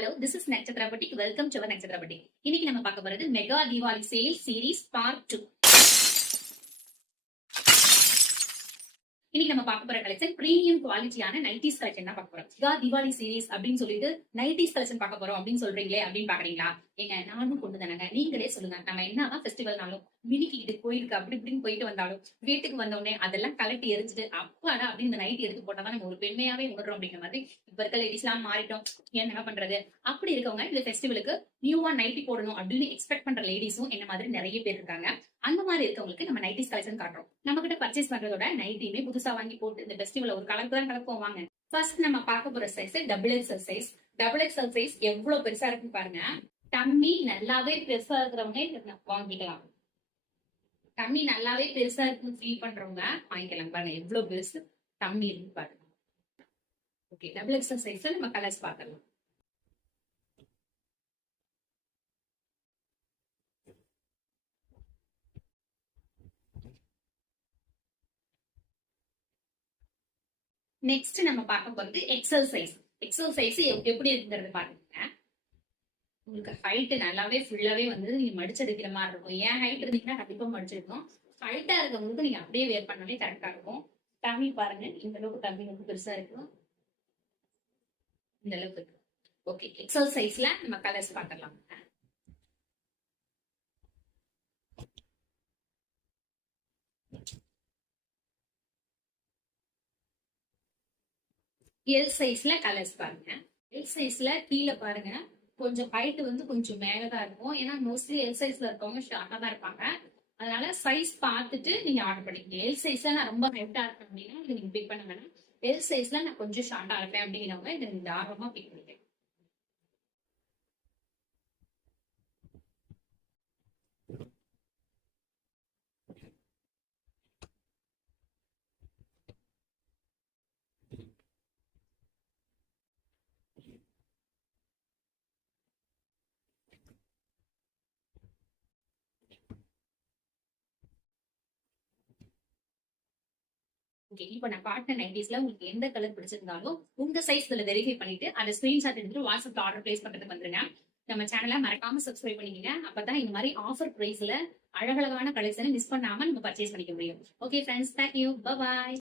Hello, this is Nakshatra Boutique. Welcome to our Nakshatra Boutique. இன்னைக்கு நம்ம பார்க்க போறது mega Deepavali sale series part 2. இன்னைக்கு நம்ம பார்க்க போற கலெக்ஷன் பிரீமியம் குவாலிட்டியான நைட்டிஸ் கலெக்ஷன் தான் பார்க்க போறோம். மெகா தீபாவளி சீரிஸ் அப்படின்னு சொல்லிட்டு நைட்டிஸ் கலெக்ஷன் பார்க்க போறோம் அப்படின்னு சொல்றீங்களே அப்படின்னு பாக்குறீங்களா? ஏங்க நானும் கொண்டு தானங்க, நீங்களே சொல்லுங்க. நம்ம என்னதான் ஃபெஸ்டிவல்னாலும் மினிக்கு இது கோயிலுக்கு அப்படி இப்படின்னு போயிட்டு வந்தாலும் வீட்டுக்கு வந்தோடனே அதெல்லாம் கலட்டி எரிஞ்சுட்டு அப்பாடா அப்படின்னு இந்த நைட்டி எடுத்து போட்டாதான் நம்ம ஒரு பெண்மையாவே உணர்றோம் அப்படிங்கிற மாதிரி இப்ப இருக்க லேடிஸ் எல்லாம் மாறிட்டோம். என்ன பண்றது? அப்படி இருக்கவங்க இந்த ஃபெஸ்டிவலுக்கு நியூவா நைட்டி போடணும் அப்படின்னு எக்ஸ்பெக்ட் பண்ற லேடிஸும் என்ன மாதிரி நிறைய பேர் இருக்காங்க. அந்த மாதிரி இருக்கவங்களுக்கு நம்ம நைட்டிஸ் கலெக்ஷன் காட்டுறோம். நம்ம கிட்ட பர்ச்சேஸ் பண்றதோட நைட்டியுமே புதுசா வாங்கி போட்டு இந்த ஃபெஸ்டிவல் ஒரு கலக்கு தான் கலப்போம் வாங்க. ஃபர்ஸ்ட் நம்ம பார்க்க போற size double XL size. Double XL size எவ்வளவு பெருசா இருக்குன்னு பாருங்க. டம்மி நல்லாவே பெருசா இருக்கிறவங்க வாங்கிக்கலாம். டம்மி நல்லாவே பெருசா இருக்குன்னு ஃபீல் பண்றவங்க வாங்கிக்கலாம். பாருங்க எவ்வளவு பெருசு டம்மி இருக்கு பாருங்க. ஓகே, டபுள் எக்ஸ்எல் சைஸ்ல நம்ம கலர்ஸ் பார்க்கலாம். நெக்ஸ்ட் நம்ம பார்க்க போறது எக்ஸல் சைஸ். எக்ஸல் சைஸ் எப்படி இருக்குங்கிறது பாருங்க. உங்களுக்கு ஹைட் நல்லாவே ஃபுல்லாவே வந்து நீங்க மடிச்செடுக்கிற மாதிரி இருக்கும். ஏன் ஹைட் இருந்தீங்கன்னா கண்டிப்பா மடிச்சிருக்கும். ஹைட்டா இருக்கவங்களுக்கு நீங்க அப்படியே வேர் பண்ணாலே கரெக்டா இருக்கும். டம்மி பாருங்க, இந்த அளவுக்கு டம்மி ரொம்ப பெருசா இருக்கும். இந்த அளவுக்கு இருக்கு. ஓகே, எக்ஸல் சைஸ்ல நம்ம கலர்ஸ் பார்க்கலாம். எல் சைஸ்ல கலர்ஸ் பாருங்க. எல் சைஸ்ல கீழே பாருங்க கொஞ்சம் ஹைட் வந்து கொஞ்சம் மேலதான் இருக்கும். ஏன்னா மோஸ்ட்லி எல் சைஸ்ல இருக்கவங்க ஷார்ட்டா தான் இருப்பாங்க. அதனால சைஸ் பார்த்துட்டு நீங்க ஆர்டர் பண்ணிக்கங்க. எல் சைஸ்ல நான் ரொம்ப ஹைட்டா இருக்கேன் அப்படின்னா இதை நீங்க பிக் பண்ண வேணாம். எல் சைஸ்ல நான் கொஞ்சம் ஷார்ட்டா இருப்பேன் அப்படிங்கிறவங்க இதை நீங்க தாராளமா பிக் பண்ணிக்கங்க. ஓகே, இப்போ நான் காட்டின நைட்டிஸ்ல உங்களுக்கு எந்த கலர் பிடிச்சிருந்தாலும் உங்க சைஸ் இதுல வெரிஃபை பண்ணிட்டு அதை ஸ்கிரீன்ஷாட் எடுத்துட்டு வாட்ஸ்அப்ல ஆர்டர் பிளேஸ் பண்றதுக்கு வந்துருங்க. நம்ம சேனலை மறக்காம சப்ஸ்கிரைப் பண்ணிக்கங்க. அப்பதான் இந்த மாதிரி ஆஃபர் பிரைஸ்ல அழகழகான கலெக்ஷனை மிஸ் பண்ணாம நம்ம பர்ச்சேஸ் பண்ணிக்க முடியும். Okay friends, thank you, bye bye.